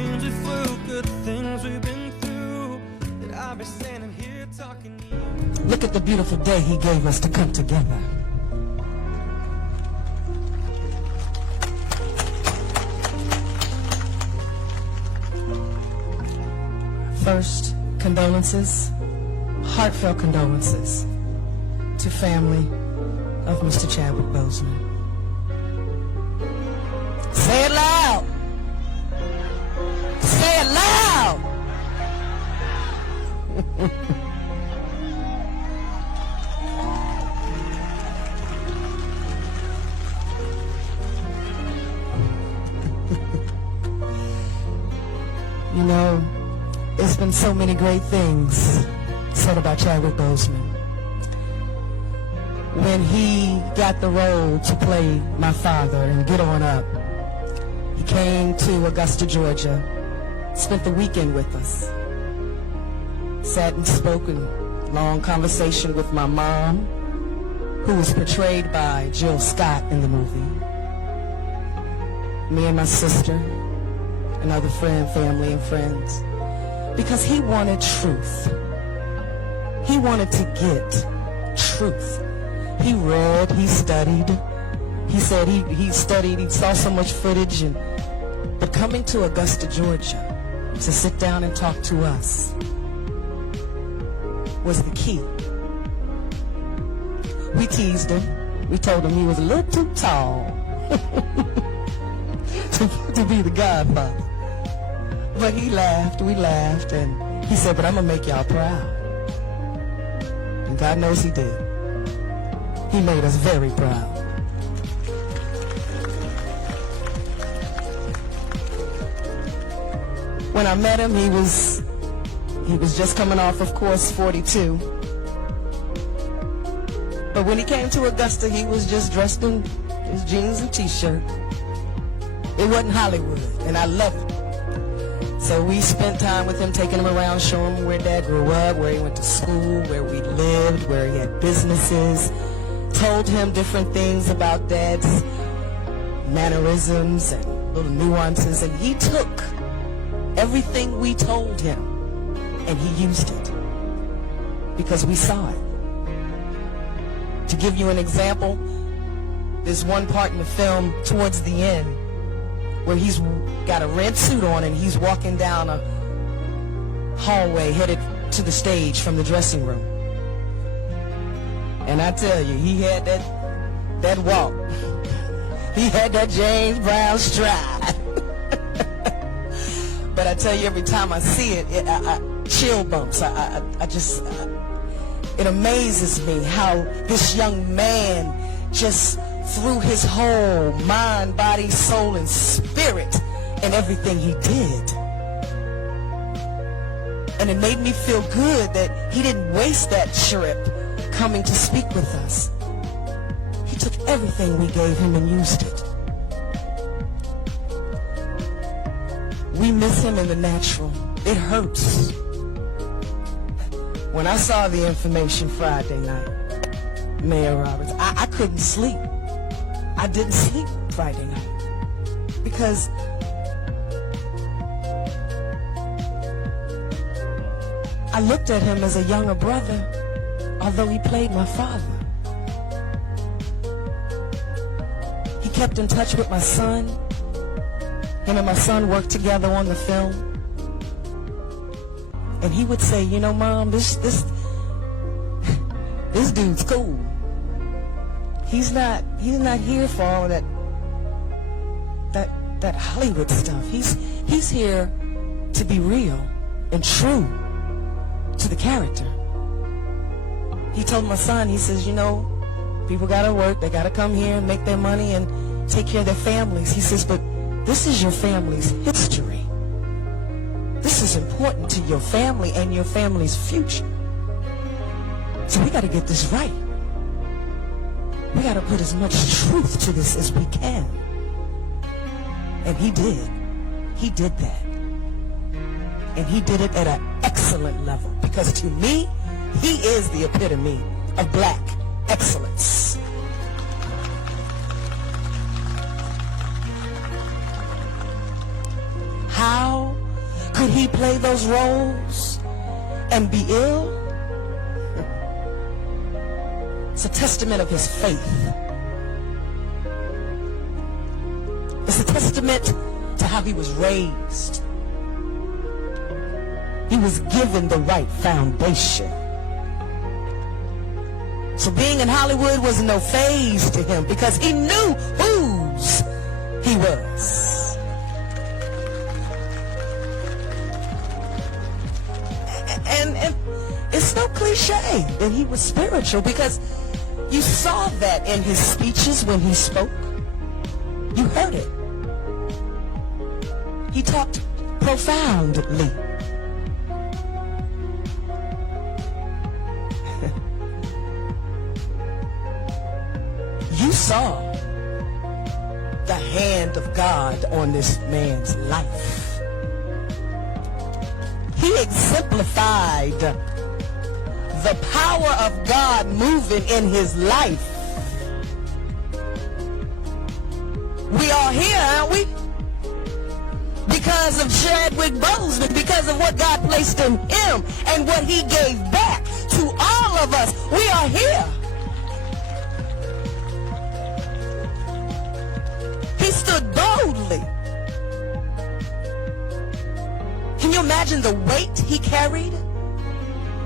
things we flew, good things we've been through, that I'll be standing here talking to you. Look at the beautiful day he gave us to come together. First, condolences, heartfelt condolences to family of Mr. Chadwick Boseman. Say it loud! Say it loud! You know, there's been so many great things said about Chadwick Boseman. When he got the role to play my father and Get On Up, he came to Augusta, Georgia, spent the weekend with us, sat and spoke in long conversation with my mom, who was portrayed by Jill Scott in the movie, me and my sister, and other family and friends, because he wanted truth. He wanted to get truth. He read, he studied. He said he studied, he saw so much footage, but coming to Augusta, Georgia, to sit down and talk to us was the key. We teased him. We told him he was a little too tall to be the godfather. But he laughed, we laughed, and he said, but I'm going to make y'all proud. And God knows he did. He made us very proud. When I met him, he was just coming off of course 42. But when he came to Augusta, he was just dressed in his jeans and t-shirt. It wasn't Hollywood, and I loved it. So we spent time with him, taking him around, showing him where Dad grew up, where he went to school, where we lived, where he had businesses. Told him different things about Dad's mannerisms and little nuances, and he took everything we told him and he used it because we saw it. To give you an example, there's one part in the film towards the end where he's got a red suit on and he's walking down a hallway headed to the stage from the dressing room. And I tell you, he had that walk. He had that James Brown stride. But I tell you, every time I see it, I chill bumps. It amazes me how this young man just threw his whole mind, body, soul, and spirit in everything he did. And it made me feel good that he didn't waste that trip coming to speak with us. He took everything we gave him and used it. We miss him in the natural. It hurts. When I saw the information Friday night, Mayor Roberts, I couldn't sleep. I didn't sleep Friday night because I looked at him as a younger brother, although he played my father. He kept in touch with my son. Him and my son worked together on the film. And he would say, you know, Mom, this dude's cool. He's not here for all of that Hollywood stuff. He's here to be real and true to the character. He told my son, he says, you know, people gotta work, they gotta come here and make their money and take care of their families. He says, but this is your family's history. This is important to your family and your family's future. So we got to get this right. We got to put as much truth to this as we can. And he did. He did that. And he did it at an excellent level. Because to me, he is the epitome of black excellence. How Could he play those roles and be ill? It's a testament of his faith. It's a testament to how he was raised. He was given the right foundation. So being in Hollywood was no phase to him because he knew whose he was. And it's no cliche that he was spiritual because you saw that in his speeches when he spoke. You heard it. He talked profoundly. You saw the hand of God on this man's life. He exemplified the power of God moving in his life. We are here, aren't we? Because of Chadwick Boseman, because of what God placed in him and what he gave back to all of us. We are here. He stood boldly. Can you imagine the weight he carried?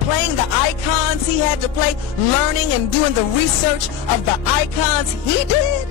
Playing the icons he had to play, learning and doing the research of the icons he did?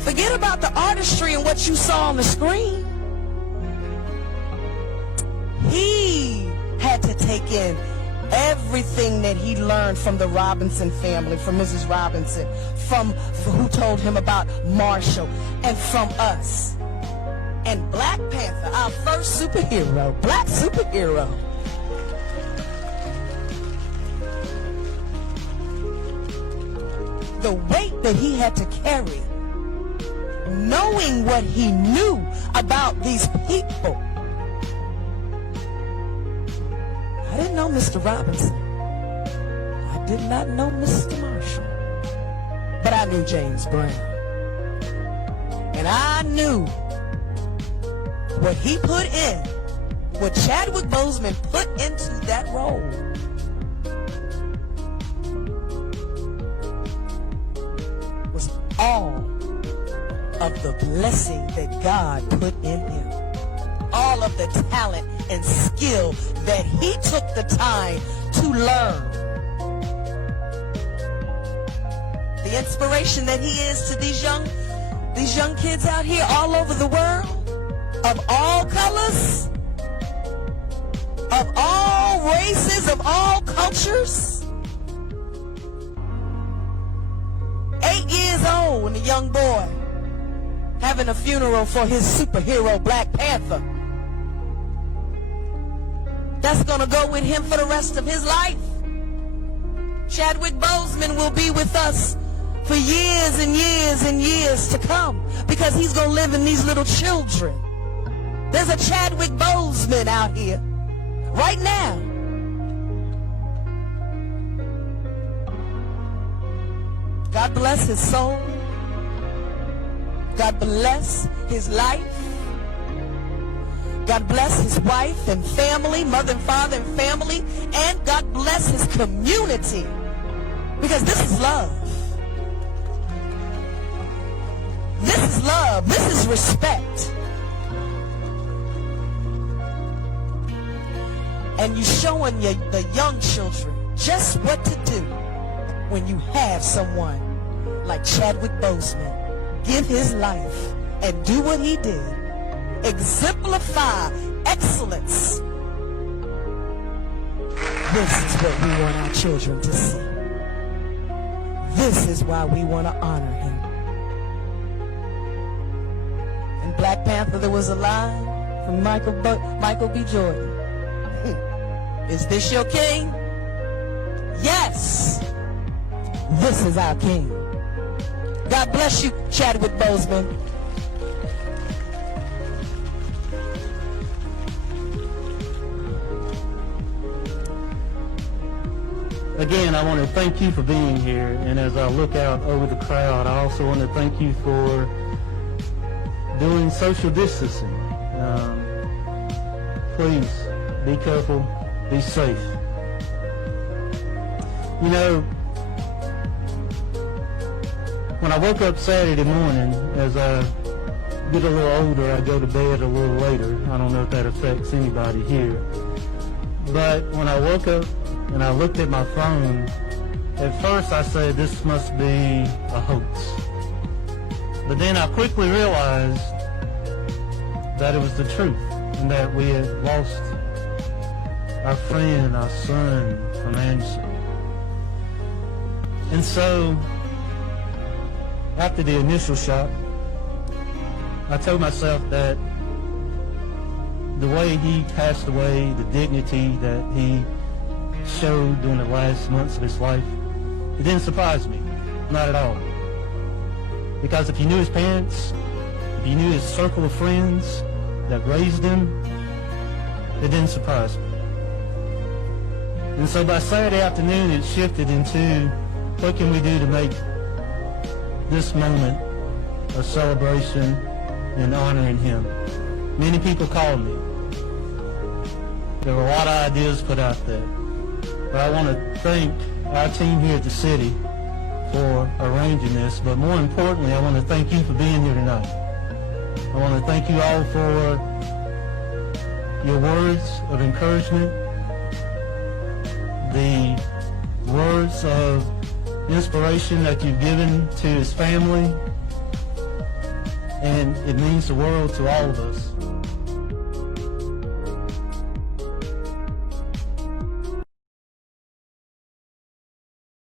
Forget about the artistry and what you saw on the screen. He had to take in everything that he learned from the Robinson family, from Mrs. Robinson, from who told him about Marshall, and from us. And Black Panther, our first superhero, black superhero. The weight that he had to carry, knowing what he knew about these people. I didn't know Mr. Robinson. I did not know Mr. Marshall. But I knew James Brown. And I knew what he put in, what Chadwick Boseman put into that role. Was all of the blessing that God put in him. All of the talent and skill that he took the time to learn. The inspiration that he is to these young kids out here all over the world, of all colors, of all races, of all cultures. 8 years old and a young boy having a funeral for his superhero Black Panther. That's going to go with him for the rest of his life. Chadwick Boseman will be with us for years and years and years to come because he's going to live in these little children. There's a Chadwick Boseman out here right now. God bless his soul. God bless his life. God bless his wife and family, mother and father and family, and God bless his community, because this is love. This is love. This is respect. And you're showing the young children just what to do when you have someone like Chadwick Boseman give his life and do what he did. Exemplify excellence. This is what we want our children to see. This is why we want to honor him. In Black Panther, there was a line from Michael B. Jordan. Is this your king? Yes. This is our king. God bless you, Chadwick Boseman. Again, I want to thank you for being here, and as I look out over the crowd, I also want to thank you for maintain social distancing. Please be careful, be safe. You know, when I woke up Saturday morning, as I get a little older, I go to bed a little later. I don't know if that affects anybody here. But when I woke up and I looked at my phone, at first I said, this must be a hoax. But then I quickly realized that it was the truth, and that we had lost our friend, our son, from cancer. And so, after the initial shock, I told myself that the way he passed away, the dignity that he showed during the last months of his life, it didn't surprise me, not at all. Because if you knew his parents, if you knew his circle of friends that raised him, it didn't surprise me. And so by Saturday afternoon, it shifted into, what can we do to make this moment a celebration and honoring him? Many people called me. There were a lot of ideas put out there. But I want to thank our team here at the city for arranging this, but more importantly, I want to thank you for being here tonight. I want to thank you all for your words of encouragement, the words of inspiration that you've given to his family, and it means the world to all of us.